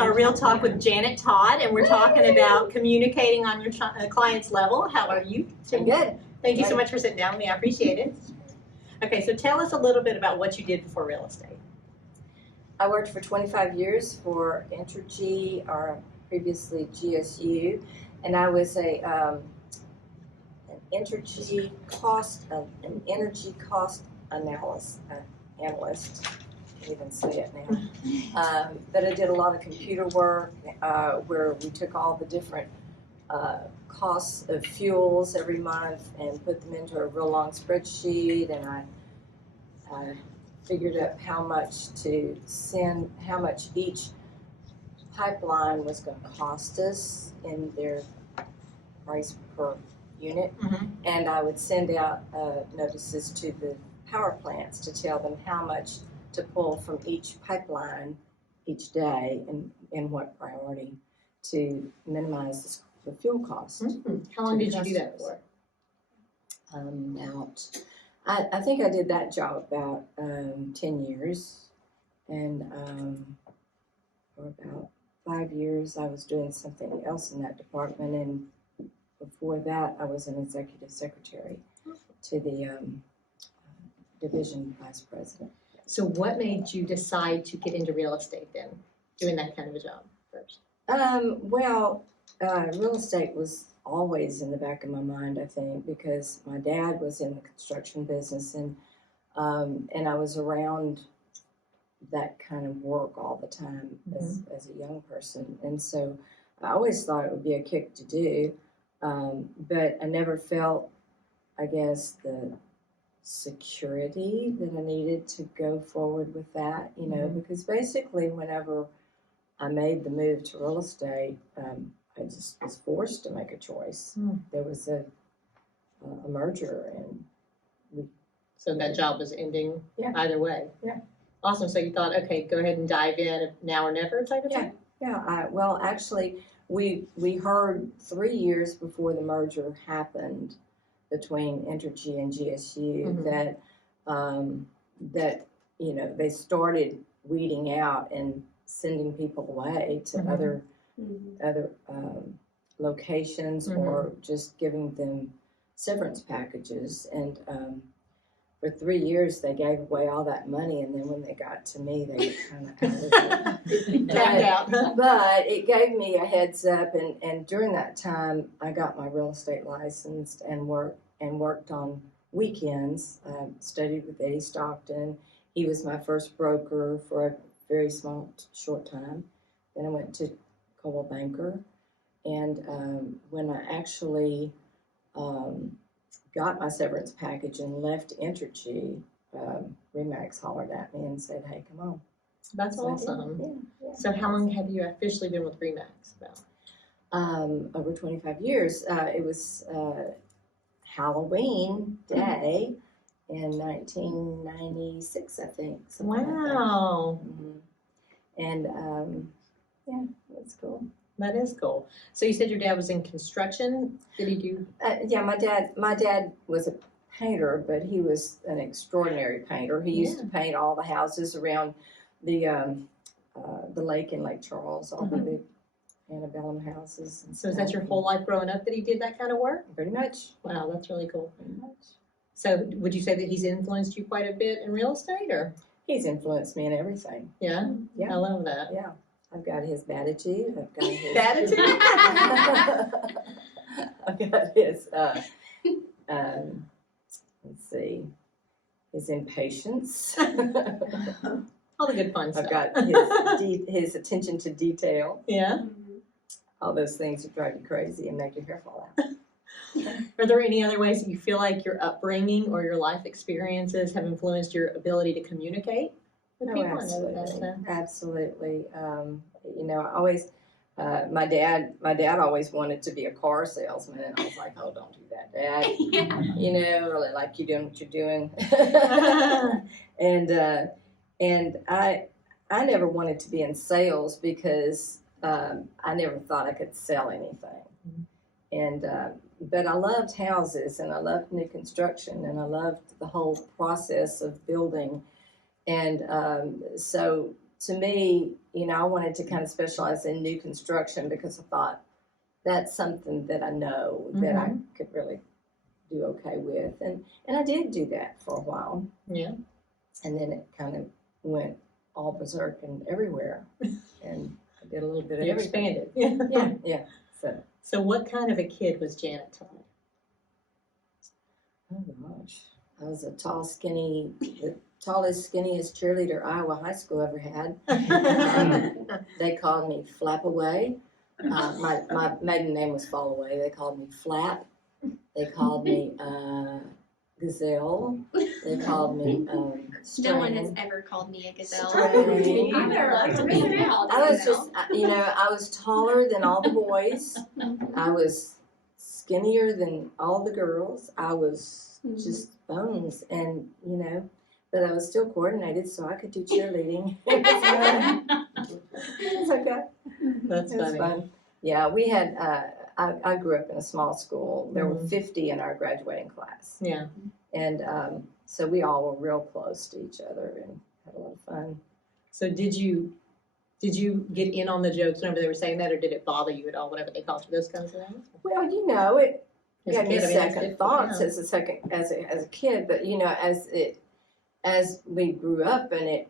our Real Talk with Janet Todd, and we're talking about communicating on your client's level. How are you? I'm good. Thank you so much for sitting down with me. I appreciate it. Okay, so tell us a little bit about what you did before real estate. I worked for 25 years for Entergy, or previously GSU, and I was an energy cost analyst. I can't even say it now. But I did a lot of computer work where we took all the different costs of fuels every month and put them into a real long spreadsheet, and I figured out how much each pipeline was going to cost us in their price per unit. Mm-hmm. And I would send out notices to the power plants to tell them how much to pull from each pipeline each day and what priority to minimize the fuel cost. Mm-hmm. How long did you do that for? I think I did that job about 10 years, and for about 5 years I was doing something else in that department, and before that I was an executive secretary to the division vice president. So what made you decide to get into real estate then, doing that kind of a job first? Real estate was always in the back of my mind, I think, because my dad was in the construction business, and I was around that kind of work all the time as a young person, and so I always thought it would be a kick to do, but I never felt, I guess, the security that I needed to go forward with that, because basically whenever I made the move to real estate, I just was forced to make a choice. There was a merger, and so that job was ending either way. Yeah. Awesome. So you thought, okay, go ahead and dive in, now or never type of thing? Yeah. Well, actually, we heard 3 years before the merger happened between Entergy and GSU that they started weeding out and sending people away to other locations, or just giving them severance packages, and for 3 years they gave away all that money, and then when they got to me they kind of tapped out. But it gave me a heads up, and during that time I got my real estate license and worked on weekends. I studied with Eddie Stockton. He was my first broker for a very short time. Then I went to Coldwell Banker, and when I actually got my severance package and left Entergy, Remax hollered at me and said, "Hey, come on." That's So awesome. So how long have you officially been with Remax? Over 25 years. It was Halloween Day in 1996, I think. Wow. And that's cool. That is cool. So you said your dad was in construction. Did he do? Yeah, my dad was a painter, but he was an extraordinary painter. He used to paint all the houses around the lake in Lake Charles, all the big antebellum houses. And so is that your whole life growing up that he did that kind of work? Pretty much. Wow, that's really cool. Pretty much. So would you say that he's influenced you quite a bit in real estate, or? He's influenced me in everything. Yeah? Yeah. I love that. Yeah. I've got his attitude. I've got his attitude. I've got his let's see, his impatience. All the good fun stuff. I've got his attention to detail. Yeah. All those things that drive you crazy and make your hair fall out. Are there any other ways that you feel like your upbringing or your life experiences have influenced your ability to communicate with people? Absolutely. I always, my dad always wanted to be a car salesman, and I was like, "Oh, don't do that, Dad." Really like you doing what you're doing. And I never wanted to be in sales because I never thought I could sell anything. And but I loved houses, and I loved new construction, and I loved the whole process of building. And so to me, I wanted to kind of specialize in new construction because I thought that's something that I know that I could really do okay with. And I did do that for a while. Yeah. And then it kind of went all berserk and everywhere. And I did a little bit of You everything. expanded. Yeah. So what kind of a kid was Janet Todd? Oh gosh. I was a tall, skinny, the tallest, skinniest cheerleader Iowa High School ever had. They called me Flap Away. My maiden name was Fall Away. They called me Flap. They called me Gazelle. They called me No one has ever called me a gazelle. String. I was just, I was taller than all the boys. I was skinnier than all the girls. I was just bones, and but I was still coordinated, so I could do cheerleading. It's okay. That's It was funny. fun. Yeah, we had. I grew up in a small school. There were 50 in our graduating class. Yeah. And so we all were real close to each other and had a lot of fun. So did you get in on the jokes whenever they were saying that, or did it bother you at all whenever they called you those kinds of things? Well, it As a gave me kid, I mean, that's second different, thoughts yeah. as a kid, but as we grew up and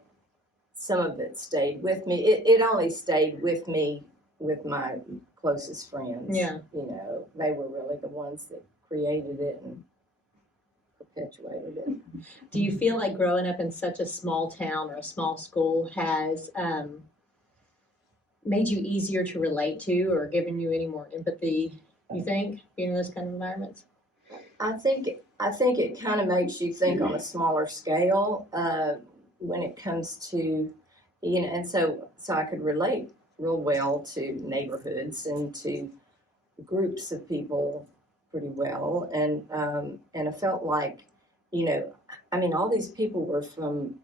some of it stayed with me. It only stayed with me with my closest friends. Yeah. They were really the ones that created it and perpetuated it. Do you feel like growing up in such a small town or a small school has made you easier to relate to or given you any more empathy, you think, being in those kind of environments? I think it kind of makes you think on a smaller scale when it comes to, and so I could relate real well to neighborhoods and to groups of people pretty well, and I felt like, all these people were from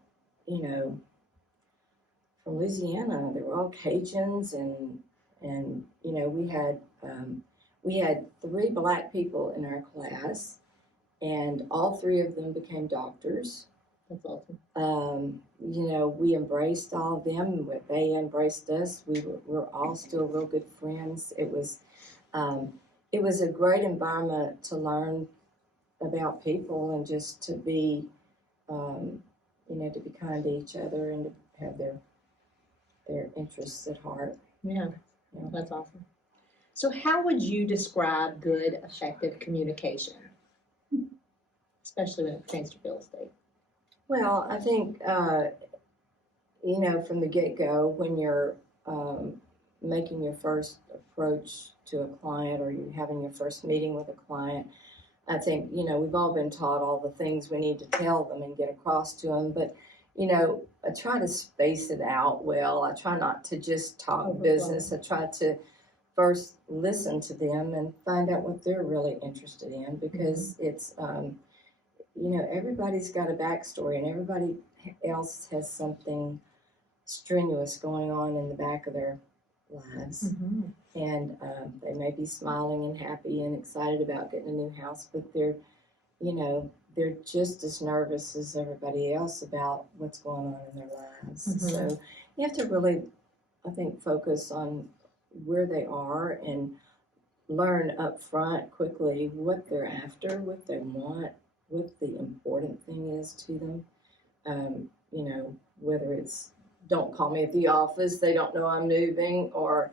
Louisiana. They were all Cajuns, and we had 3 black people in our class, and all 3 of them became doctors. That's awesome. We embraced all of them. They embraced us. We're all still real good friends. It was a great environment to learn about people and just to be, to be kind to each other and to have their interests at heart. Yeah, that's awesome. So how would you describe good, effective communication, especially when it pertains to real estate? Well, I think, from the get-go, when you're making your first approach to a client or you're having your first meeting with a client, I think, we've all been taught all the things we need to tell them and get across to them, but, I try to space it out well. I try not to just talk business. I try to first listen to them and find out what they're really interested in, because it's, everybody's got a backstory and everybody else has something strenuous going on in the back of their lives. And they may be smiling and happy and excited about getting a new house, but they're just as nervous as everybody else about what's going on in their lives. So you have to really, I think, focus on where they are and learn up front quickly what they're after, what they want, what the important thing is to them. Whether it's don't call me at the office, they don't know I'm moving, or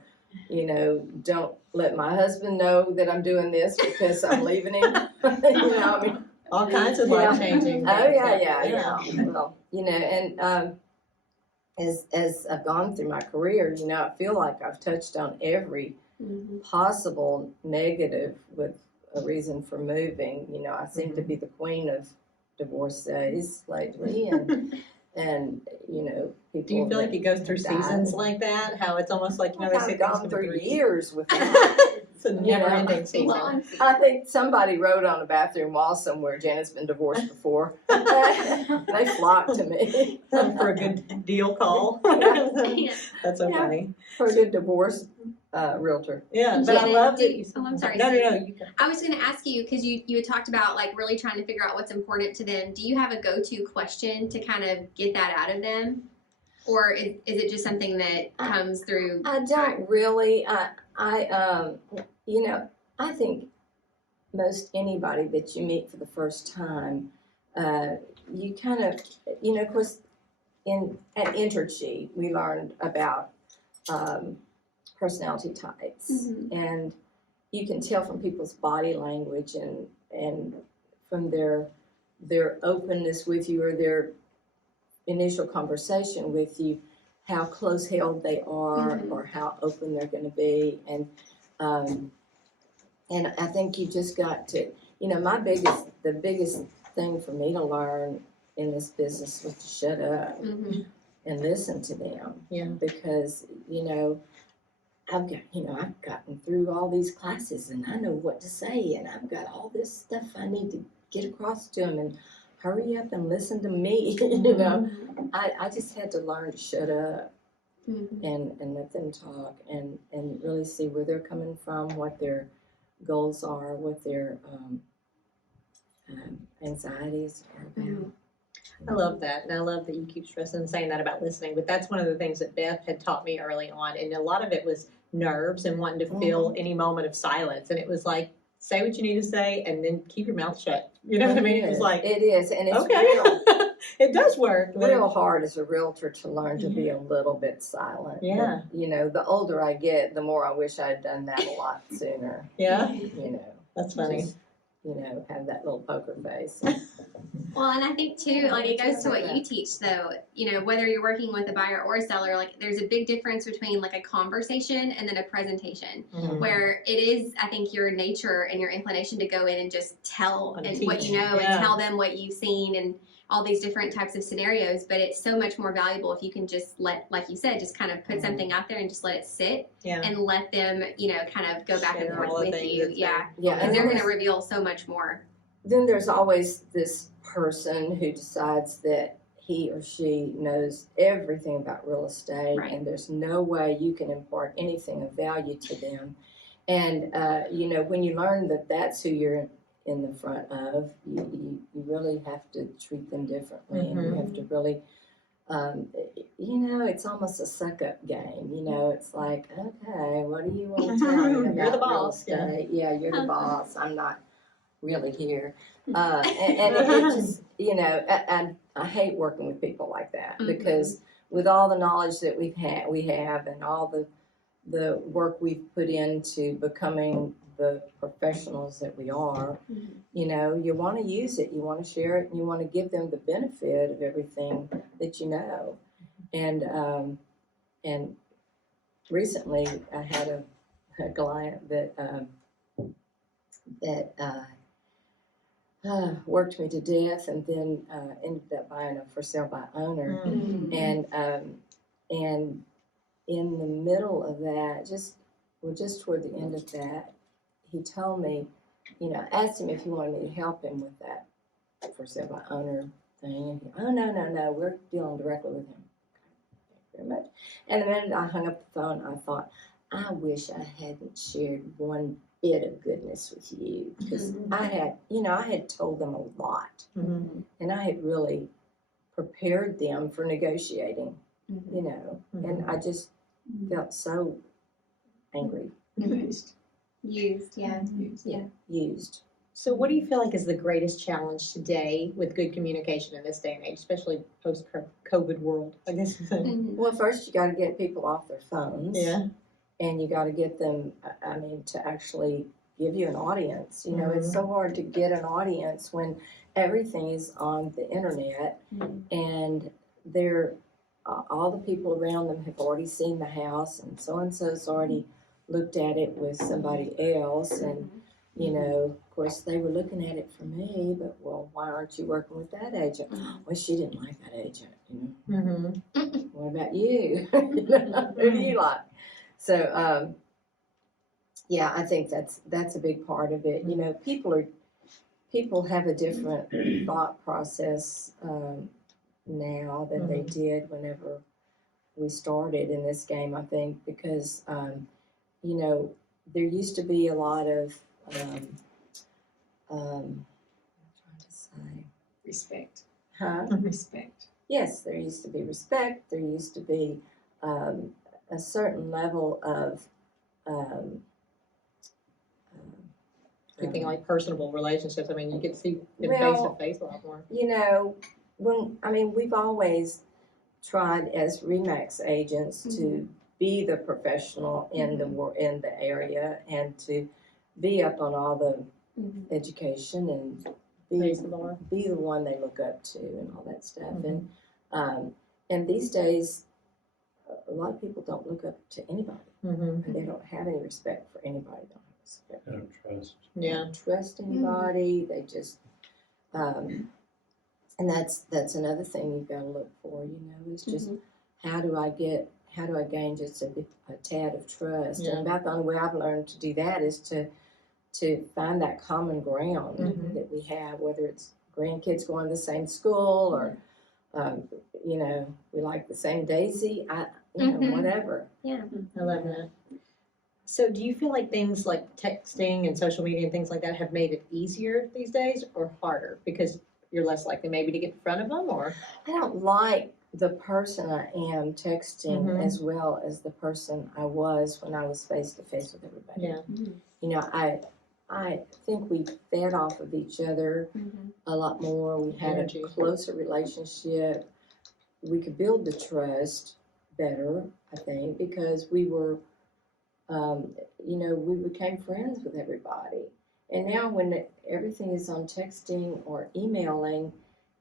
don't let my husband know that I'm doing this because I'm leaving him. All kinds of life-changing. Oh yeah. Well, and as I've gone through my career, I feel like I've touched on every possible negative with a reason for moving. I seem to be the queen of divorcees lately, and people. Do you feel like it goes through seasons like that? How it's almost like they say I've gone things through can be years with that. It's a never-ending season. I think somebody wrote on a bathroom wall somewhere, Janet's been divorced before. They flocked to me. For a good deal call. That's so funny. For a good divorce realtor. Yeah, but I love that you. Oh, I'm sorry. No. You go. I was going to ask you, because you had talked about like really trying to figure out what's important to them. Do you have a go-to question to kind of get that out of them? or is it just something that comes through? I time? don't really. You know, I think most anybody that you meet for the first time, you kind of, of course, at Intergy, we learned about personality types, and you can tell from people's body language and from their openness with you or their initial conversation with you, how close held they are or how open they're going to be, and I think you just got to, the biggest thing for me to learn in this business was to shut up and listen to them. Yeah. Because, I've gotten through all these classes and I know what to say and I've got all this stuff I need to get across to them and hurry up and listen to me. I just had to learn to shut up and let them talk and really see where they're coming from, what their goals are, what their anxieties are about. I love that, and I love that you keep stressing and saying that about listening, but that's one of the things that Beth had taught me early on, and a lot of it was nerves and wanting to fill any moment of silence, and it was like, say what you need to say, and then keep your mouth shut. You know what I mean? It was like, it is, and it's okay. real, It does work. real hard as a realtor to learn to be a little bit silent. Yeah. But, the older I get, the more I wish I'd done that a lot sooner. Yeah, That's funny. Just, have that little poker face. Well, and I think too, like it goes to what you teach though, whether you're working with a buyer or a seller, like there's a big difference between like a conversation and then a presentation where it is, I think, your nature and your inclination to go in and just tell and what you know and tell them what you've seen and all these different types of scenarios, but it's so much more valuable if you can just let, like you said, just kind of put something out there and just let it sit and let them, kind of go back and forth with you. Yeah. And they're going to reveal so much more. Then there's always this person who decides that he or she knows everything about real estate and there's no way you can impart anything of value to them. And, when you learn that that's who you're in the front of, you really have to treat them differently and you have to really, it's almost a suck-up game. It's like, okay, what do you want to tell me about You're the boss. real estate? Yeah, you're the boss. I'm not really here. And it just, I hate working with people like that because with all the knowledge that we have and all the work we've put into becoming the professionals that we are, you want to use it, you want to share it, and you want to give them the benefit of everything that you know. And recently I had a client that worked me to death, and then ended up buying a for sale by owner. And in the middle of that, just toward the end of that, he told me, I asked him if he wanted me to help him with that for sale by owner thing, and he, oh no, we're dealing directly with him. Thank you very much. And the minute I hung up the phone, I thought, I wish I hadn't shared one bit of goodness with you, because I had told them a lot, and I had really prepared them for negotiating, and I just felt so angry. Used. So what do you feel like is the greatest challenge today with good communication in this day and age, especially post-COVID world, I guess? Well, first you got to get people off their phones. Yeah. And you got to get them, to actually give you an audience. It's so hard to get an audience when everything is on the internet and they're, all the people around them have already seen the house and so's already looked at it with somebody else. And, of course, they were looking at it for me, but, well, why aren't you working with that agent? Well, she didn't like that agent, What about you? Who do you like? So, I think that's a big part of it. People have a different thought process now than they did whenever we started in this game, I think, because, there used to be a lot of, I'm trying to say, Respect. huh? Respect. yes, there used to be respect, there used to be a certain level of um, You think like personable relationships, I mean, you get to see them face Well, to face a lot more. you know, we've always tried as Remax agents to be the professional in in the area and to be up on all the education and Raise the bar. be the one they look up to and all that stuff. And these days, a lot of people don't look up to anybody. Mm-hmm. And they don't have any respect for anybody. Don't have respect. I don't trust. They Yeah. don't trust anybody. They just, and that's another thing you've got to look for. You know, it's just how do I gain just a tad of trust? Yeah. And about the only way I've learned to do that is to find that common ground that we have, whether it's grandkids going to the same school or, you know, we like the same Daisy, you know, whatever. Yeah. I love that. So do you feel like things like texting and social media and things like that have made it easier these days or harder because you're less likely maybe to get in front of them, or? I don't like the person I am texting as well as the person I was when I was face to face with everybody. Yeah. You know, I think we fed off of each other a lot more. We had Energy. a closer relationship. We could build the trust better, I think, because we were, you know, we became friends with everybody. And now when everything is on texting or emailing,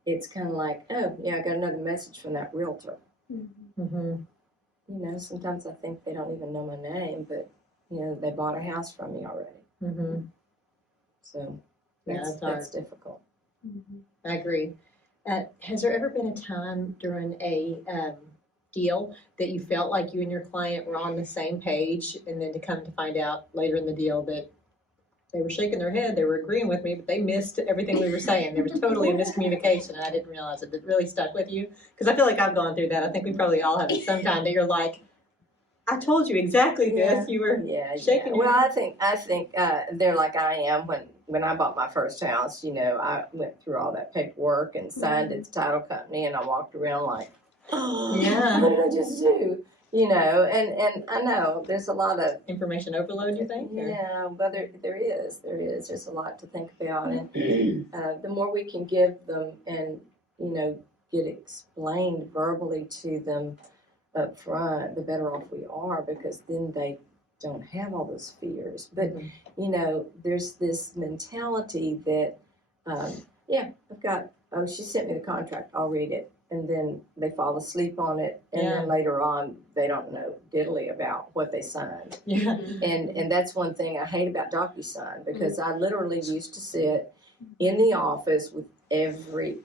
it's kind of like, oh, yeah, I got another message from that realtor. Mm-hmm. You know, sometimes I think they don't even know my name, but, you know, they bought a house from me already. Mm-hmm. So Yeah, that's difficult. I agree. Has there ever been a time during a deal that you felt like you and your client were on the same page, and then to come to find out later in the deal that they were shaking their head, they were agreeing with me, but they missed everything we were saying. There was totally a miscommunication, and I didn't realize it. It really stuck with you, because I feel like I've gone through that. I think we probably all have it sometime that you're like, I told you exactly this. You were shaking your Well, head. I think they're like I am when I bought my first house. You know, I went through all that paperwork and signed at the title company, and I walked around like, Yeah. what did I just do? You know, and I know there's a lot of Information overload, you think? Or? yeah, but there's a lot to think about, and the more we can give them and you know get explained verbally to them up front, the better off we are, because then they don't have all those fears. But you know, there's this mentality that I've got, oh, she sent me the contract, I'll read it, and then they fall asleep on it, and then later on they don't know diddly about what they signed. Yeah. And that's one thing I hate about DocuSign, because I literally used to sit in the office with every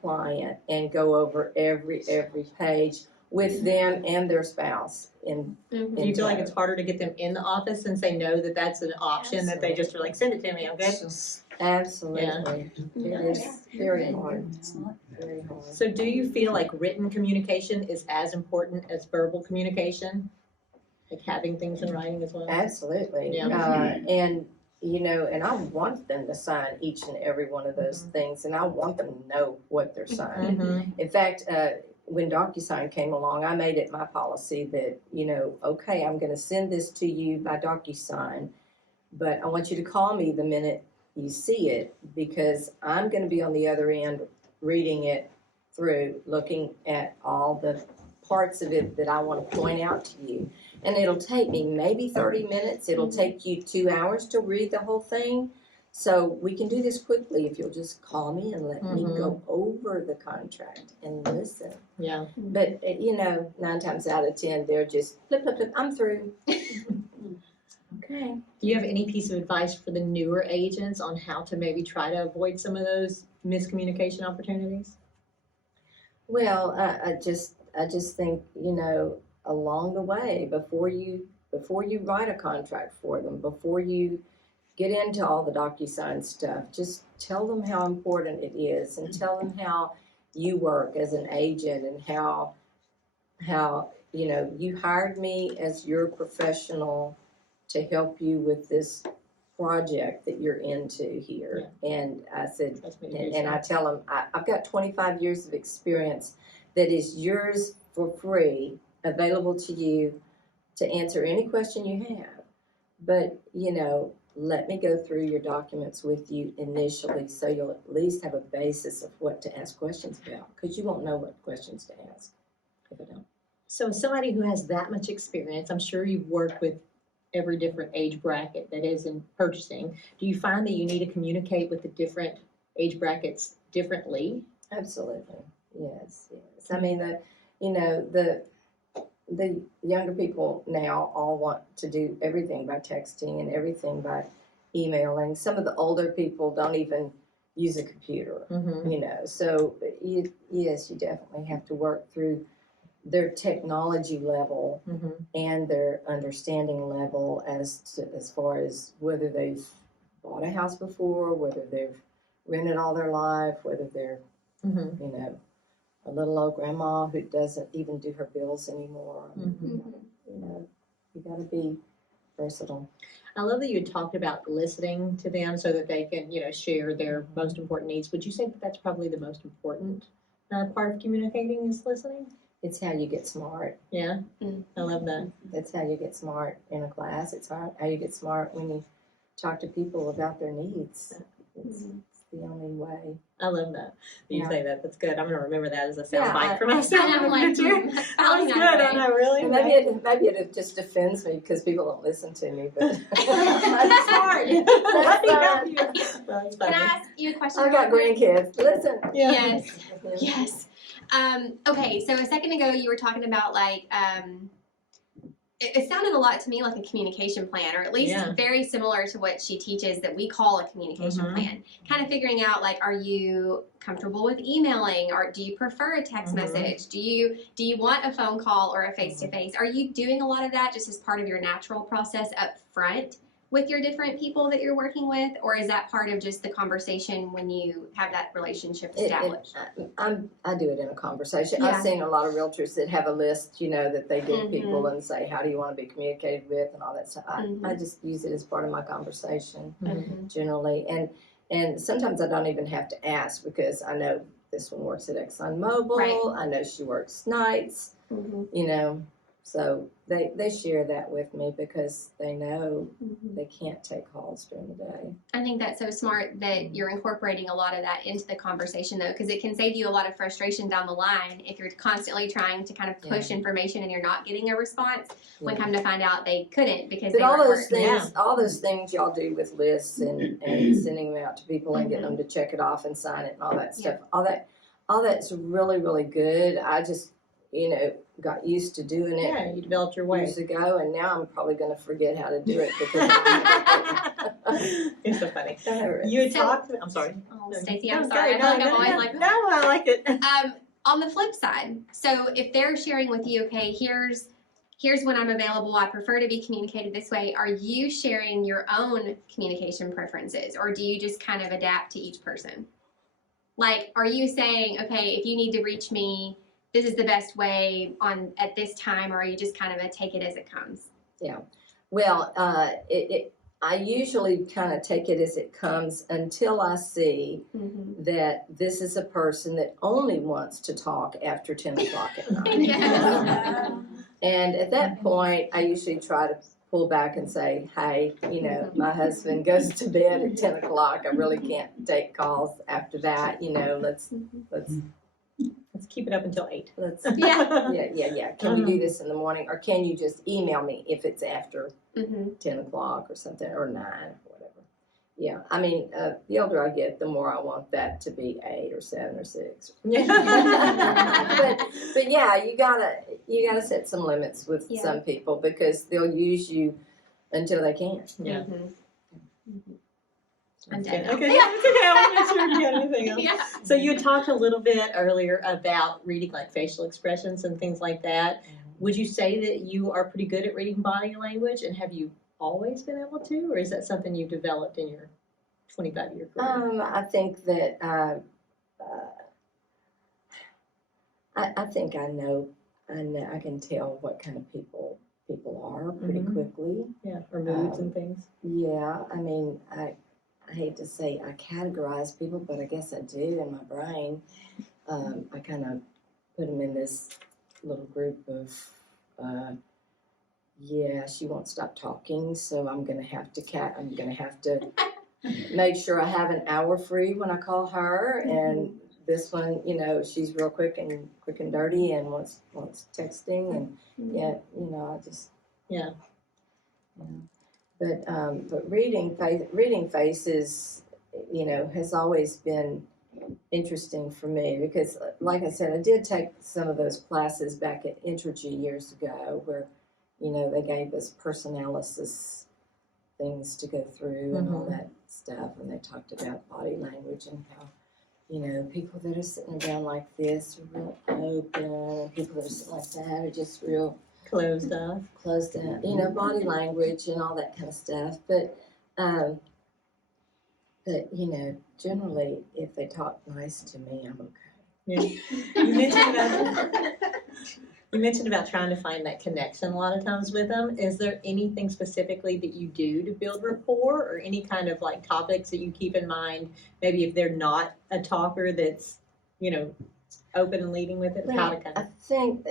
client and go over every page with them and their spouse. Do you feel like it's harder to get them in the office since they know that that's an option, that they just are like, send it to me, I'm good? Absolutely. It is very hard. Very hard. So do you feel like written communication is as important as verbal communication? Like having things in writing as well? Absolutely. Yeah. And you know, and I want them to sign each and every one of those things, and I want them to know what they're signing. Mm-hmm. In fact, when DocuSign came along, I made it my policy that, you know, okay, I'm going to send this to you by DocuSign, but I want you to call me the minute you see it, because I'm going to be on the other end reading it through, looking at all the parts of it that I want to point out to you. And it'll take me maybe 30 minutes. It'll take you 2 hours to read the whole thing. So we can do this quickly if you'll just call me and let me go over the contract and listen. Yeah. But, you know, 9 times out of 10, they're just, flip, flip, flip, I'm through. Okay. Do you have any piece of advice for the newer agents on how to maybe try to avoid some of those miscommunication opportunities? Well, I just think, you know, along the way, before you write a contract for them, before you get into all the DocuSign stuff, just tell them how important it is, and tell them how you work as an agent, and how you know you hired me as your professional to help you with this project that you're into here. And I said, Trust me to do and so. I tell them, I've got 25 years of experience that is yours for free, available to you to answer any question you have. But, you know, let me go through your documents with you initially so you'll at least have a basis of what to ask questions about, because you won't know what questions to ask if I don't. So as somebody who has that much experience, I'm sure you've worked with every different age bracket that is in purchasing. Do you find that you need to communicate with the different age brackets differently? Absolutely, yes. I mean, the younger people now all want to do everything by texting and everything by emailing. Some of the older people don't even use a computer, Mm-hmm. you know. So yes, you definitely have to work through their technology level Mm-hmm. and their understanding level as far as whether they've bought a house before, whether they've rented all their life, whether they're, Mm-hmm. you know, a little old grandma who doesn't even do her bills anymore. Mm-hmm. You know, you got to be versatile. I love that you had talked about listening to them so that they can, you know, share their most important needs. Would you say that that's probably the most important part of communicating is listening? It's how you get smart. Yeah, Mm-hmm. I love that. That's how you get smart in a class. It's how you get smart when you talk to people about their needs. It's the only way. I love that. You Yeah. say that. That's good. I'm going to remember that as a Yeah, sound bite for And myself in I'm the like, future. that's That probably was not good. I right. know, really. And maybe it just offends me because people don't listen to me. But That's smart. Let me help you. That's Can funny. I ask you a question? I got grandkids. Listen. Yeah. Yes. Yes. Okay, so a second ago you were talking about like it sounded a lot to me like a communication plan, or at least Yeah. very similar to what she teaches that we call a communication Mhm. plan. Kind of figuring out like, are you comfortable with emailing, or do you prefer a text Mhm. message? Do you want a phone call or a face to face? Are you doing a lot of that just as part of your natural process up front with your different people that you're working with, or is that part of just the conversation when you have that relationship established? I do it in a conversation. Yeah. I've seen a lot of realtors that have a list, you know, that they give Mhm. people and say, how do you want to be communicated with and all that stuff. I Mhm. just use it as part of my conversation Mhm. generally. And sometimes I don't even have to ask because I know this one works at ExxonMobil. Right. I know she works nights, Mhm. you know. So they share that with me because they know Mhm. they can't take calls during the day. I think that's so smart that you're incorporating a lot of that into the conversation, though, because it can save you a lot of frustration down the line if you're constantly trying to kind of push information and you're not getting a response. When come to find out they couldn't because But they all were those hurt. things, all those things y'all do with lists and sending them out to people and getting them to check it off and sign it and all that stuff. All that's really, really good. I just, you know, got used to doing it Yeah, you developed your way. years ago, and now I'm probably going to forget how to do it because I You're so funny. don't have it. You had So- talked. I'm sorry. Oh, Stacey, I'm No, sorry. I no, feel like no, I'm always no, like, no, I like it. on the flip side, so if they're sharing with you, okay, here's when I'm available, I prefer to be communicated this way, are you sharing your own communication preferences, or do you just kind of adapt to each person? Like, are you saying, okay, if you need to reach me, this is the best way at this time, or are you just kind of a take it as it comes? Well, I usually kind of take it as it comes until I see Mm-hmm. that this is a person that only wants to talk after 10 o'clock at night. Yes. And at that point, I usually try to pull back and say, hey, you know, my husband goes to bed at 10 o'clock. I really can't take calls after that. You know, let's Let's keep it up until 8. Yeah. yeah. Can we do this in the morning, or can you just email me if it's after Mm-hmm. 10 o'clock or something, or 9 or whatever? Yeah, I mean, the older I get, the more I want that to be 8 or 7 or 6. but yeah, you gotta set some limits with Yeah. some people because they'll use you until they can't. Yeah. Mm-hmm. I'm Okay, done now. okay, yeah, it's okay. I want to make sure you got anything else. Yeah. So you had talked a little bit earlier about reading like facial expressions and things like that. Would you say that you are pretty good at reading body language, and have you always been able to, or is that something you've developed in your 25-year career? I think that I think I know I can tell what kind of people people are pretty Mhm. quickly. Yeah, or moods and things. Yeah, I mean, I hate to say I categorize people, but I guess I do in my brain. I kind of put them in this little group of, yeah, she won't stop talking, so I'm gonna have to make sure I have an hour free when I call her. And this one, you know, she's real quick and dirty and wants texting, and yeah, you know, I just Yeah. you know. But reading faces, you know, has always been interesting for me because, like I said, I did take some of those classes back at Entergy years ago where, you know, they gave us personalysis things to go through and all that stuff, and they talked about body language and how, you know, people that are sitting around like this are real open, and people that are sitting like that are just real Closed off. closed down, you know, body language and all that kind of stuff. But you know, generally, if they talk nice to me, I'm okay. Yeah. You mentioned about trying to find that connection a lot of times with them. Is there anything specifically that you do to build rapport, or any kind of like topics that you keep in mind? Maybe if they're not a talker, that's, you know, open and leading with it. Well, How to kind I of. think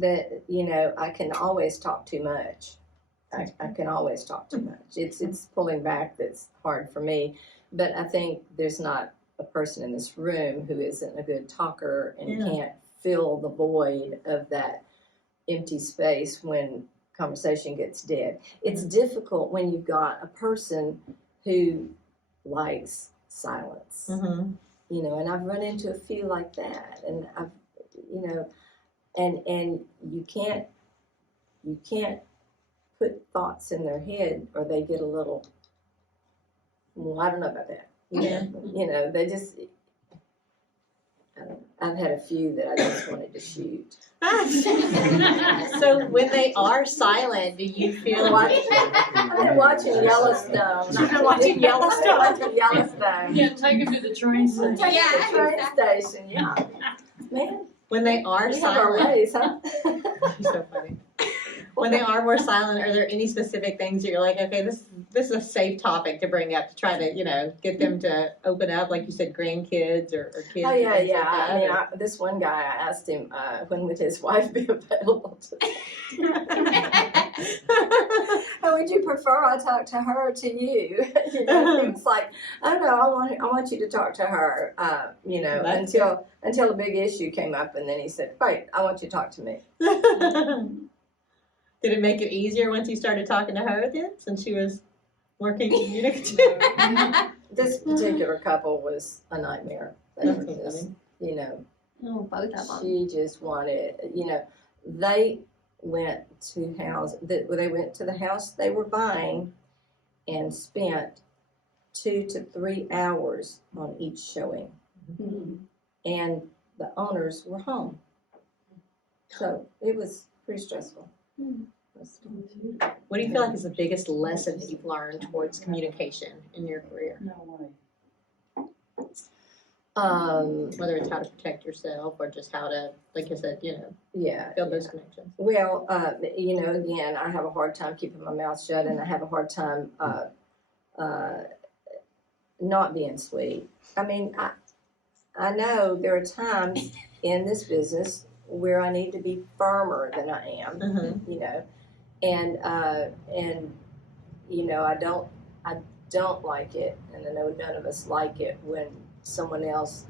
that you know, I can always talk too much. I can always talk too much. It's pulling back that's hard for me. But I think there's not a person in this room who isn't a good talker and Yeah. can't fill the void of that empty space when conversation gets dead. It's difficult when you've got a person who likes silence. Mm-hmm. You know, and I've run into a few like that, and I've, you know, and you can't put thoughts in their head, or they get a little, well, I don't know about that. You know, they just, I've had a few that I just wanted to shoot. So when they are silent, do you feel like I've been watching Yellowstone. You've been watching Yellowstone. I've been watching Yellowstone. Yeah, take him to the train station. Take Yeah, the train exactly. station, yeah. Man, when they are we have our silent? ways, huh? You're so funny. When they are more silent, are there any specific things that you're like, okay, this is a safe topic to bring up to try to, you know, get them to open up, like you said, grandkids or kids? Oh, and yeah, things yeah. like that, I mean, or- this one guy, I asked him, when would his wife be available to Or would you prefer I talk to her or to you? You know, he was like, oh no, I want you to talk to her. You know, That's until a big issue came up, and then he said, wait, I want you to talk to me. Did it make it easier once you started talking to her then, since she was working communicative? This particular couple was a nightmare. They That's were so just, funny. you know, Oh, both of them. she just wanted, you know, they went to the house they were buying and spent 2 to 3 hours on each showing. And the owners were home. So it was pretty stressful. What do you feel like is the biggest lesson that you've learned towards communication in your career? No way. Whether it's how to protect yourself or just how to, like I said, you know, Yeah. build those connections. Well, you know, again, I have a hard time keeping my mouth shut, and I have a hard time not being sweet. I mean, I know there are times in this business where I need to be firmer than I am, Mm-hmm. you know, and you know, I don't like it, and I know none of us like it when someone else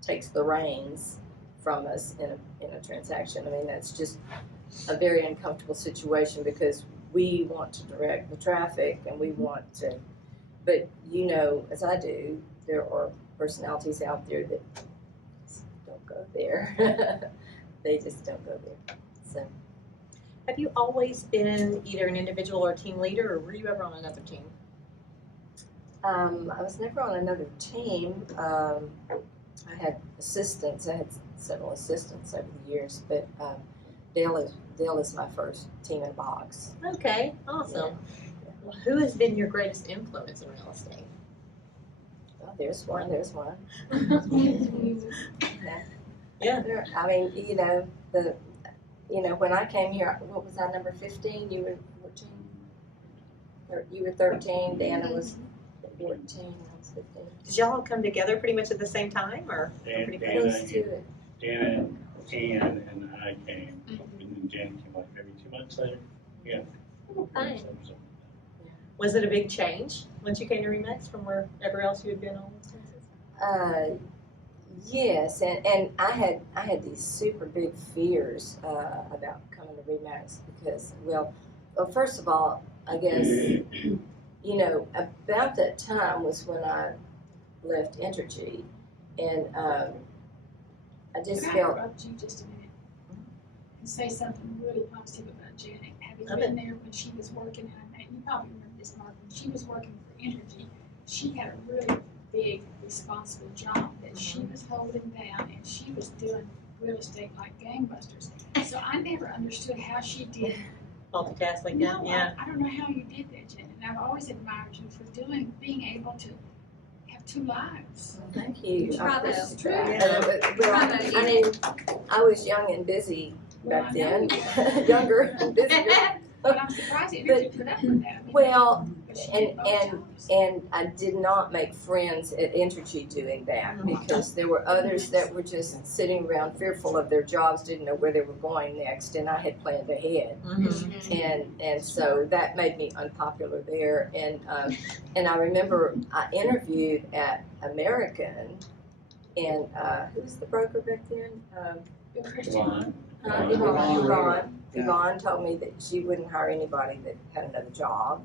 takes the reins from us in a transaction. I mean, that's just a very uncomfortable situation because we want to direct the traffic and we want to, but you know, as I do, there are personalities out there that just don't go there. They just don't go there. So Have you always been either an individual or team leader, or were you ever on another team? I was never on another team. I had assistants. I had several assistants over the years, but Dale is my first team in a box. Okay, awesome. Well, who has been your greatest influence in real estate? Oh, there's one. Yeah. I mean, you know, you know, when I came here, what was I, number 15? You were 14? Or you were 13, Dana was 14, I was 15. Did y'all all come together pretty much at the same time, or? Dan, pretty Dana, Close to it. Dana, Ann, and I came, and then Jen came like maybe 2 months later. Yeah. Fun. So, Was it a big change once you came to Remix from wherever else you had been all those places? Yes, and I had these super big fears about coming to Remax because, well, first of all, I guess, you know, about that time was when I left Entergy, and I just Can I felt, interrupt you just a minute and say something really positive about Janet? Having Love been there when she was working, and you probably remember this, Mark, when she was working for Energy, she had a really big, responsible job that she was holding down, and she was doing real estate like gangbusters. So I never understood how she did. Multitasking, No, yeah. I don't know how you did that, Janet, and I've always admired you for being able to have two lives. thank you. I Bravo. appreciate that. Yeah. Well, Bravo, I mean, I was young and busy back then, younger and busier. But I'm surprised Energy put up with that. I mean, Well, but she did both and jobs. and I did not make friends at Entergy doing that because there were others that were just sitting around fearful of their jobs, didn't know where they were going next, and I had planned ahead, and so that made me unpopular there. And I remember I interviewed at American, and who was the broker back then? Bill Christian. Yvonne told me that she wouldn't hire anybody that had another job.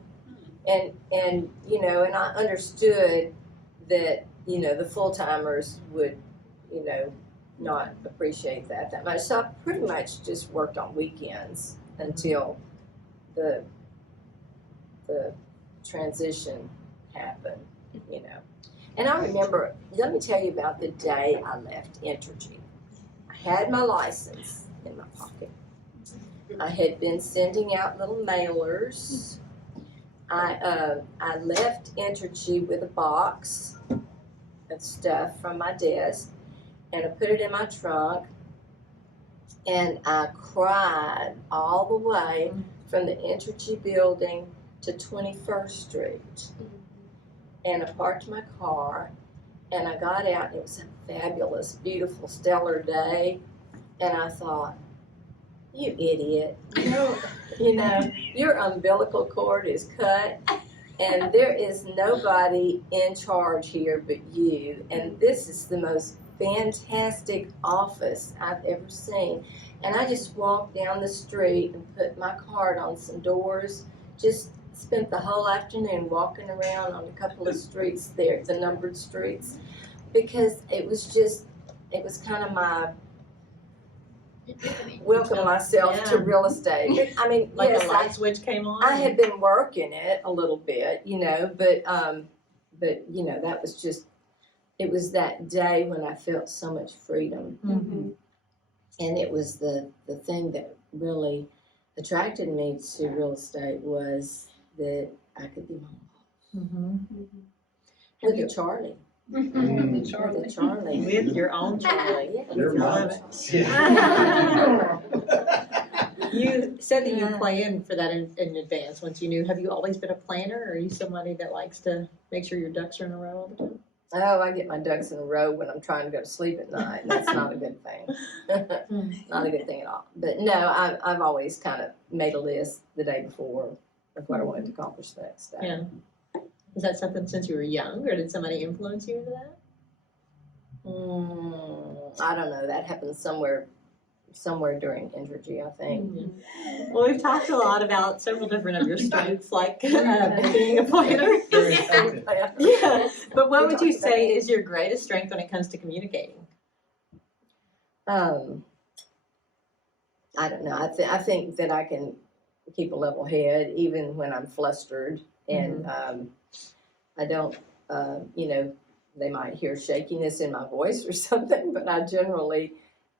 And you know, and I understood that, you know, the full-timers would, you know, not appreciate that much. So I pretty much just worked on weekends until the transition happened, you know. And I remember, let me tell you about the day I left Entergy. I had my license in my pocket. I had been sending out little mailers. I left Entergy with a box of stuff from my desk, and I put it in my trunk, and I cried all the way from the Entergy building to 21st Street. And I parked my car, and I got out, and it was a fabulous, beautiful, stellar day, and I thought, you idiot, you know, your umbilical cord is cut, and there is nobody in charge here but you, and this is the most fantastic office I've ever seen. And I just walked down the street and put my card on some doors, just spent the whole afternoon walking around on a couple of streets there, the numbered streets, because it was kind of my welcome myself to real estate. I mean, Like yes, a light switch came on? I had been working it a little bit, you know, but you know, that was just, it was that day when I felt so much freedom. Mhm. And it was the thing that really attracted me to real estate was that I could be my own boss. Have Look you- at Charlie. The Look Charlie. at Charlie. With your own Charlie. Yeah, Your with mom. You said that you plan for that in advance once you knew. Have you always been a planner, or are you somebody that likes to make sure your ducks are in a row all the time? Oh, I get my ducks in a row when I'm trying to go to sleep at night, and that's not a good thing. Not a good thing at all. But no, I've always kind of made a list the day before of what I wanted to accomplish the next day. Yeah. Is that something since you were young, or did somebody influence you into that? I don't know. That happened somewhere during Entergy, I think. Well, we've talked a lot about several different of your strengths, like being a planner. Yeah, but what would you say is your greatest strength when it comes to communicating? I don't know. I think that I can keep a level head even when I'm flustered, and I don't. You know, they might hear shakiness in my voice or something, but I generally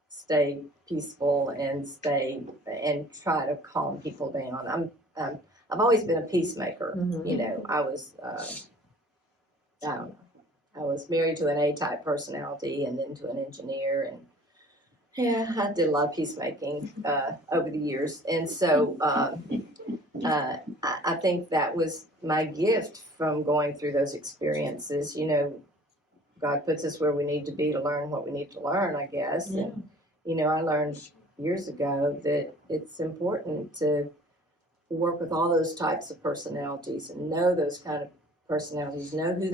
stay peaceful and try to calm people down. I've always been a peacemaker. You know, I was I don't know. I was married to an A-type personality and then to an engineer, Yeah, I did a lot of peacemaking over the years, and so I think that was my gift from going through those experiences. You know, God puts us where we need to be to learn what we need to learn, I guess. Yeah. And you know, I learned years ago that it's important to work with all those types of personalities and know those kind of personalities, know who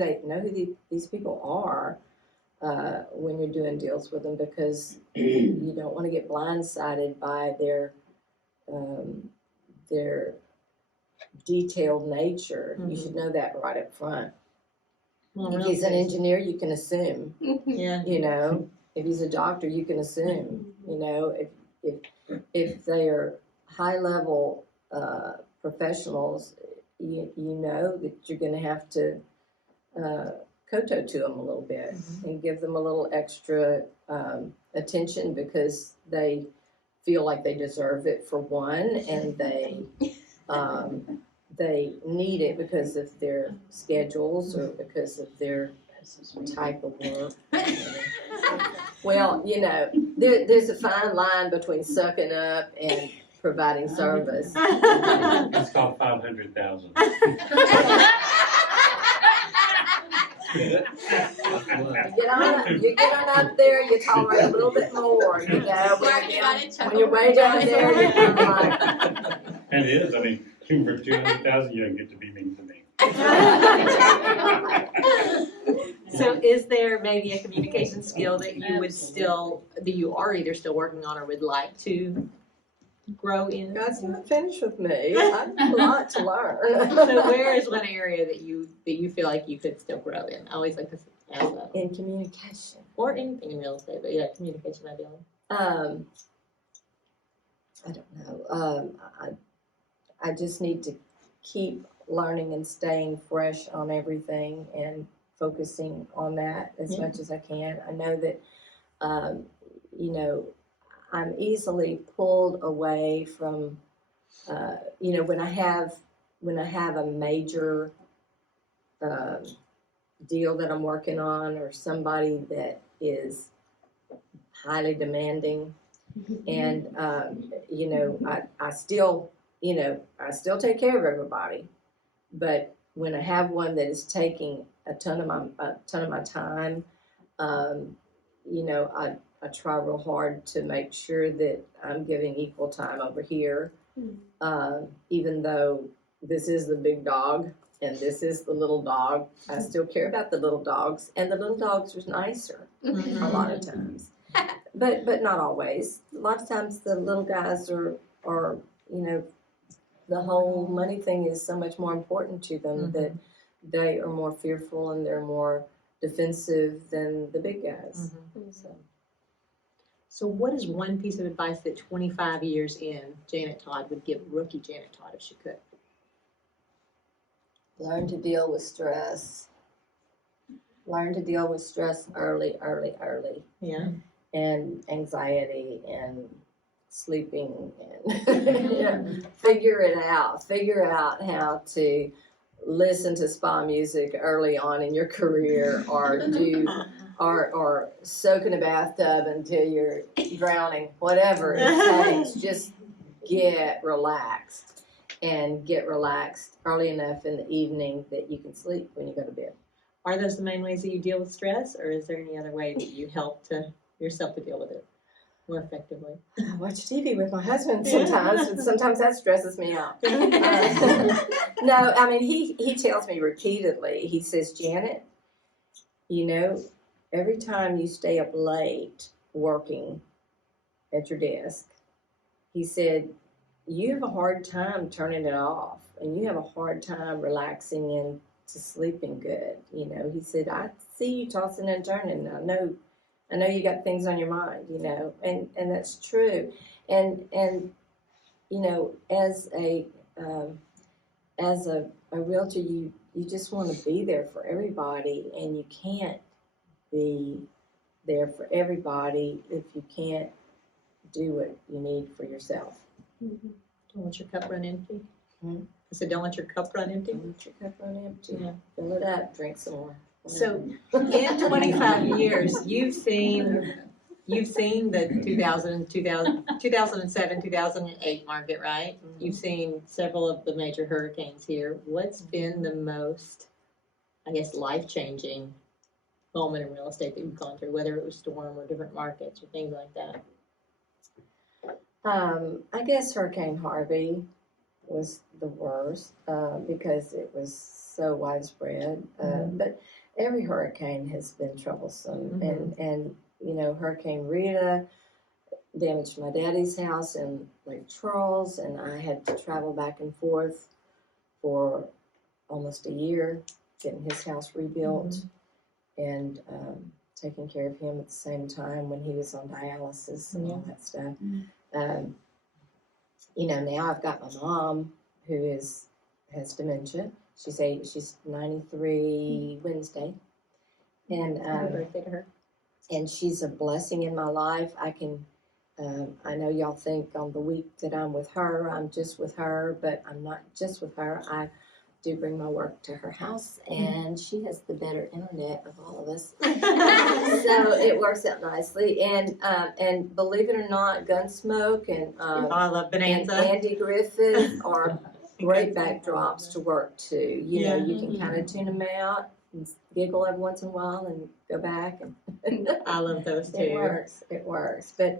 these people are when you're doing deals with them, because you don't want to get blindsided by their detailed nature. You should know that right up front. Well, If real he's an estate- engineer, you can assume. Yeah. You know, if he's a doctor, you can assume. You know, if they are high level professionals, you know that you're going to have to kowtow to them a little bit and give them a little extra attention, because they feel like they deserve it, for one, and they need it because of their schedules or because of their type of work. Well, you know, there's a fine line between sucking up and providing service. It's called 500,000. You get on up there, you tolerate a little bit more, you know, when you're way down there, you're kind of like. And it is, I mean, for 200,000, you don't get to be mean to me. So is there maybe a communication skill that you are either still working on or would like to grow in? God's not finished with me. I have a lot to learn. So where is one area that you feel like you could still grow in? I always like to ask that. In communication. Or anything in real estate, but yeah, communication ideally. I don't know. I just need to keep learning and staying fresh on everything and focusing on that as much as I can. I know that, you know, I'm easily pulled away from, you know, when I have a major deal that I'm working on, or somebody that is highly demanding, and you know, I still take care of everybody, but when I have one that is taking a ton of my time, you know, I try real hard to make sure that I'm giving equal time over here, even though this is the big dog and this is the little dog. I still care about the little dogs, and the little dogs are nicer a lot of times, but not always. A lot of times the little guys are you know, the whole money thing is so much more important to them that they are more fearful and they're more defensive than the big guys. So what is one piece of advice that 25 years in, Janet Todd would give rookie Janet Todd if she could? Learn to deal with stress. Learn to deal with stress early. Yeah. And anxiety and sleeping and you know, figure it out. Figure out how to listen to spa music early on in your career, or soak in a bathtub until you're drowning, whatever it takes. Just get relaxed, and get relaxed early enough in the evening that you can sleep when you go to bed. Are those the main ways that you deal with stress, or is there any other way that you help yourself to deal with it more effectively? I watch TV with my husband sometimes, and sometimes that stresses me out. No, I mean, he tells me repeatedly, he says, Janet, you know, every time you stay up late working at your desk, he said, you have a hard time turning it off, and you have a hard time relaxing into sleeping good. You know, he said, I see you tossing and turning. I know you got things on your mind, you know, and that's true. And you know, as a realtor, you just want to be there for everybody, and you can't be there for everybody if you can't do what you need for yourself. Don't let your cup run empty. Hmm? I said, don't let your cup run empty. Don't let your cup run empty. Yeah. Fill it up, drink some more. So in 25 years, you've seen You've seen the 2007, 2008 market, right? You've seen several of the major hurricanes here. What's been the most, I guess, life-changing moment in real estate that you've gone through, whether it was storm or different markets or things like that? I guess Hurricane Harvey was the worst because it was so widespread. But every hurricane has been troublesome, and you know, Hurricane Rita damaged my daddy's house in Lake Charles, and I had to travel back and forth for almost a year getting his house rebuilt and taking care of him at the same time when he was on dialysis and all that stuff. You know, now I've got my mom who has dementia. She's 93 Wednesday, and Happy birthday to her. and she's a blessing in my life. I know y'all think on the week that I'm with her, I'm just with her, but I'm not just with her. I do bring my work to her house, and she has the better internet of all of us. So it works out nicely. And believe it or not, Gunsmoke and I love Bonanza. Andy Griffith are great backdrops to work to. You know, you can kind of tune them out and giggle every once in a while and go back. And I love those too. It works. But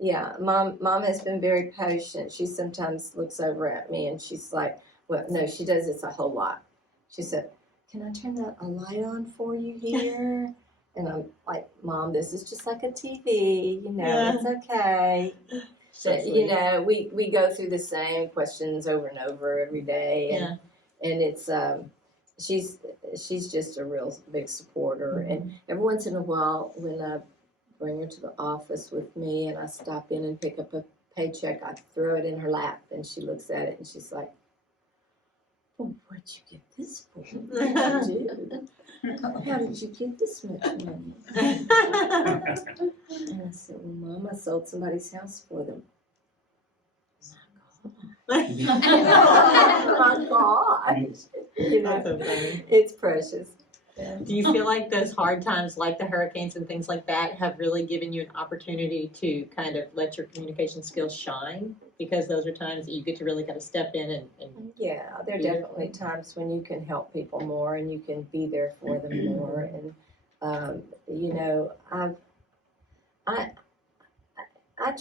yeah, mom has been very patient. She sometimes looks over at me and she's like, well, no, she does this a whole lot. She said, can I turn a light on for you here? And I'm like, Mom, this is just like a TV, you know, it's okay. So But, you know, we go through the same questions over and over every day. And it's, she's just a real big supporter. And every once in a while, when I bring her to the office with me and I stop in and pick up a paycheck, I throw it in her lap and she looks at it and she's like, well, where'd you get this for? What did you do? How did you get this much money? And I said, well, Mom, I sold somebody's house for them. Oh my God. You know, That's so funny. it's precious. Do you feel like those hard times, like the hurricanes and things like that, have really given you an opportunity to kind of let your communication skills shine? Because those are times that you get to really kind of step in and Yeah, there are definitely times when you can help people more and you can be there for them more. And you know, I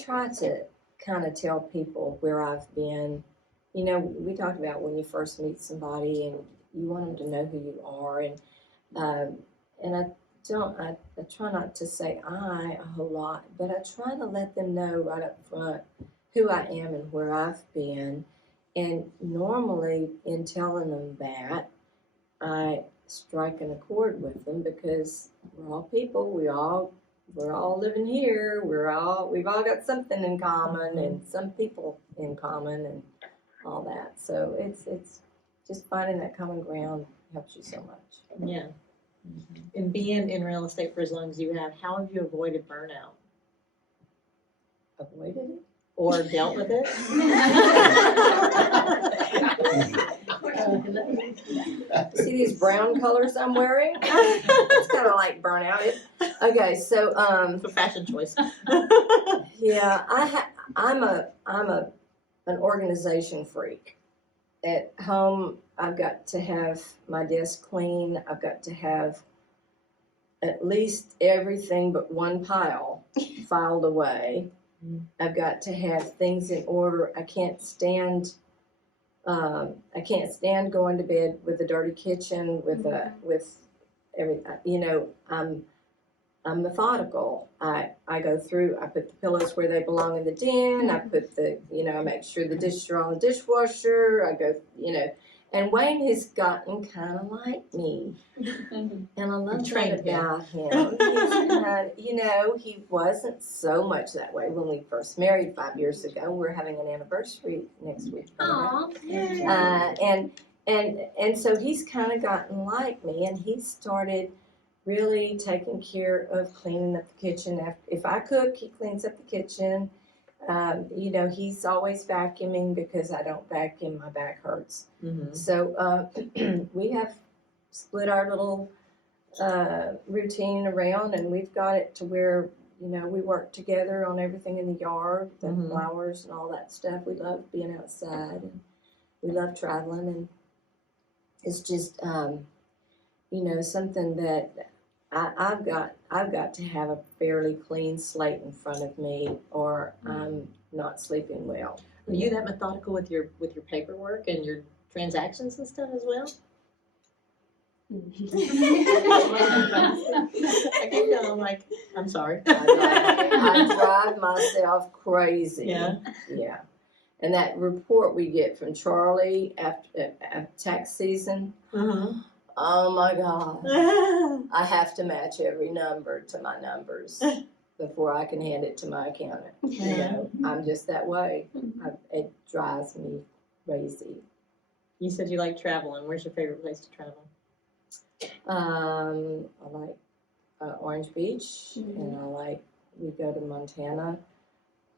try to kind of tell people where I've been. You know, we talked about when you first meet somebody and you want them to know who you are, and I try not to say I a whole lot, but I try to let them know right up front who I am and where I've been. And normally in telling them that, I strike an accord with them because we're all people, we're all living here, we've all got something in common and some people in common and all that. So it's just finding that common ground helps you so much. yeah. And being in real estate for as long as you have, how have you avoided burnout Avoided it? or dealt with it? See these brown colors I'm wearing? It's kind of like burnout. Okay, so It's a fashion choice. yeah, I'm an organization freak. At home, I've got to have my desk clean. I've got to have at least everything but one pile filed away. I've got to have things in order. I can't stand going to bed with a dirty kitchen with every. You know, I'm methodical. I go through. I put the pillows where they belong in the den. I put I make sure the dishes are on the dishwasher. I go, and Wayne has gotten kind of like me, and I love that about him. He wasn't so much that way when we first married 5 years ago. We're having an anniversary next week. And so he's kind of gotten like me, and he started really taking care of cleaning up the kitchen. If I cook, he cleans up the kitchen. He's always vacuuming because I don't vacuum, my back hurts. So we have split our little routine around, and we've got it to where we work together on everything in the yard, the Mhm. flowers and all that stuff. We love being outside, and we love traveling, and it's just, something that I've got to have a fairly clean slate in front of me, or I'm not sleeping well. Are you that methodical with your paperwork and your transactions and stuff as well? I keep feeling like, I'm sorry. I drive myself crazy. Yeah. Yeah. And that report we get from Charlie after tax season, oh my God. I have to match every number to my numbers before I can hand it to my accountant. I'm just that way. It drives me crazy. You said you like traveling. Where's your favorite place to travel? I like Orange Beach, and we go to Montana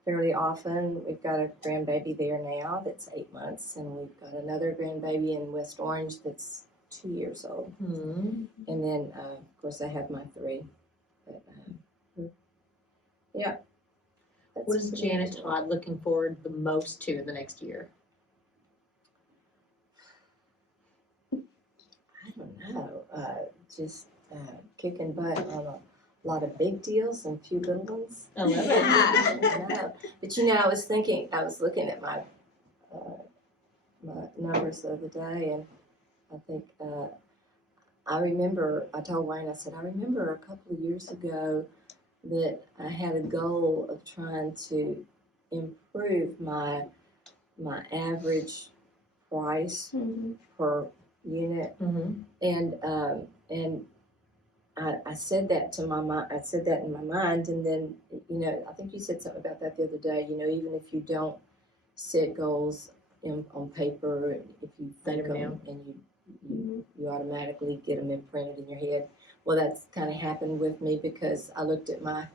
fairly often. We've got a grandbaby there now that's 8 months, and we've got another grandbaby in West Orange that's 2 years old. Mm-hmm. And then, of course, I have my 3. But, yeah. What is Janet Todd looking forward the most to the next year? I don't know. Just kicking butt on a lot of big deals and few little ones. I love it. I know. But I was looking at my numbers the other day, and I think I told Wayne, I said, I remember a couple of years ago that I had a goal of trying to improve my average price per unit, and I said that to my mind. I said that in my mind, and then I think you said something about that the other day. Even if you don't set goals on paper, if you think them and you automatically get them imprinted in your head. Well, that's kind of happened with me, because I looked at my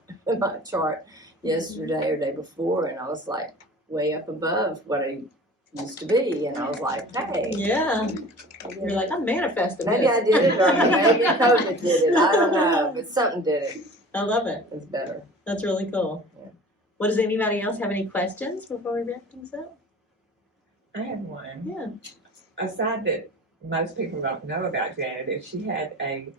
chart yesterday or day before, and I was like way up above what I used to be, and I was like, hey. Yeah. You're like, I'm manifesting Maybe this. I did it, or maybe COVID did it. I don't know, but something did it. I love it. It's better. That's really cool. Yeah. Well, does anybody else have any questions before we wrap things up? I have one. Yeah. Aside that most people don't know about Janet, if she had a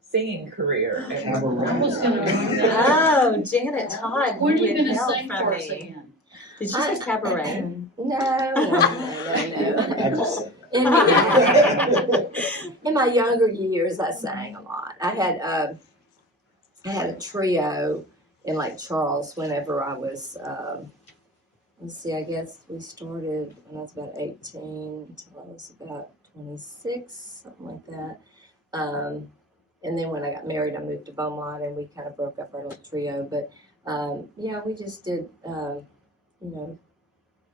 singing career. I was gonna. Oh, Janet Todd. What are you gonna withheld sing from for us me. again? Did she say cabaret? No. I just said In my younger years, I sang a lot. I had a trio in Lake Charles whenever I was, let's see, I guess we started when I was about 18 until I was about 26, something like that. And then when I got married, I moved to Beaumont, and we kind of broke up our little trio. But we just did,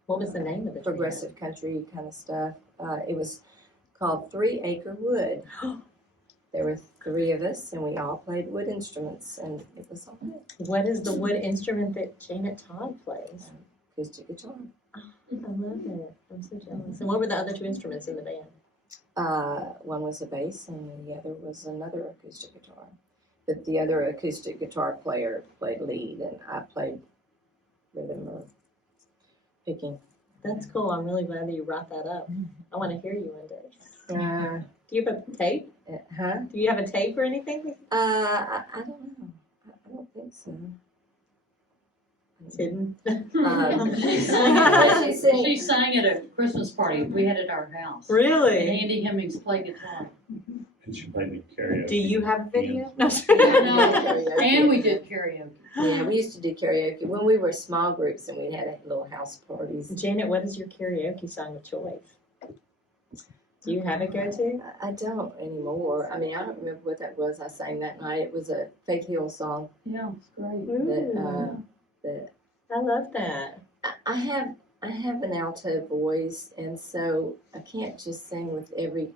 What was the name of the trio? progressive country kind of stuff. It was called 3 Acre Wood. There were 3 of us, and we all played wood instruments, and it was all right. What is the wood instrument that Janet Todd plays? Acoustic guitar. I love it. I'm so jealous. And what were the other 2 instruments in the band? One was a bass, and the other was another acoustic guitar. But the other acoustic guitar player played lead, and I played rhythm or picking. That's cool. I'm really glad that you brought that up. I want to hear you one day. Uh, Do you have a tape? huh? Do you have a tape or anything? I don't know. I don't think so. It's hidden. She sang. She sang at a Christmas party we had at our house. And Really? Andy Hemmings played guitar. And she played the karaoke. Do you have a video? No. No, and we did karaoke. Yeah, we used to do karaoke when we were small groups, and we had little house parties. Janet, what is your karaoke song of choice? Do you have a go-to? I don't anymore. I mean, I don't remember what that was I sang that night. It was a Faith Hill song Yeah, it's great. that I love that. I have an alto voice, and so I can't just sing with everything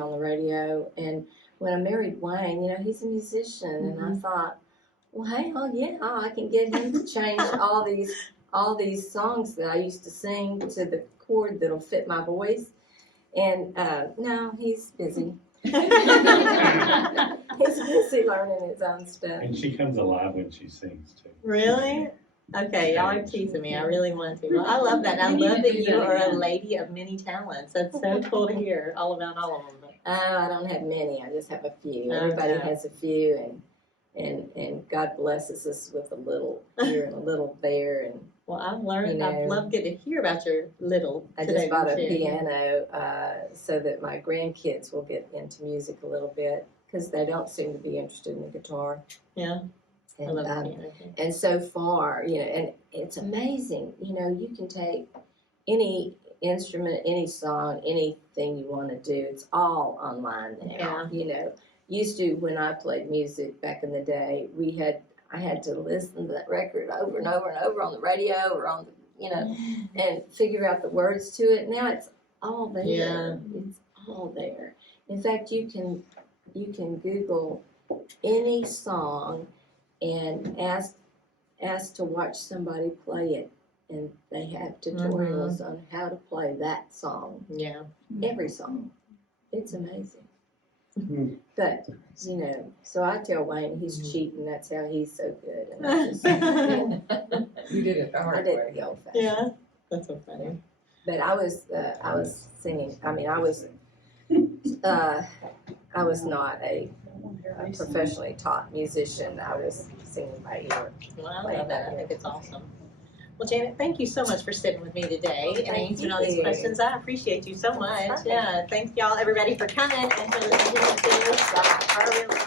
on the radio. And when I married Wayne, he's a musician, and I thought, well, I can get him to change all these songs that I used to sing to the chord that'll fit my voice. And no, he's busy. He's busy learning his own stuff. And she comes alive when she sings too. Really? Okay, y'all are teasing me. I really want to. Well, I love that. And We I need love to that do you that are a again. lady of many talents. That's so cool to hear all about all of them. Oh, I don't have many. I just have a few. Okay. Everybody has a few, and God blesses us with a little here and a little there. And Well, I've learned, You I've know, loved getting to hear about your little I today just bought a too. piano so that my grandkids will get into music a little bit because they don't seem to be interested in the guitar. Yeah, I And, love the piano too. and so far, and it's amazing. You can take any instrument, any song, anything you want to do. It's all online now. Used to when I played music back in the day, I had to listen to that record over and over and over on the radio or on the, and figure out the words to it. Now it's all there. Yeah. It's all there. In fact, you can Google any song and ask to watch somebody play it, and they have tutorials on how to play that song. Yeah. Every song. It's amazing. Mhm. But, so I tell Wayne he's cheating, that's how he's so good. And I just, You did it the I hard did way. it the old fashioned. Yeah, that's so funny. But I was singing, I was not a professionally taught musician. I was singing by ear. Well, I love that. I think it's awesome. Well, Janet, thank you so much for sitting with me today and Thank answering all these you. questions. I appreciate you so much. That's fine. Yeah, thank y'all, everybody, for coming and for listening to this. I really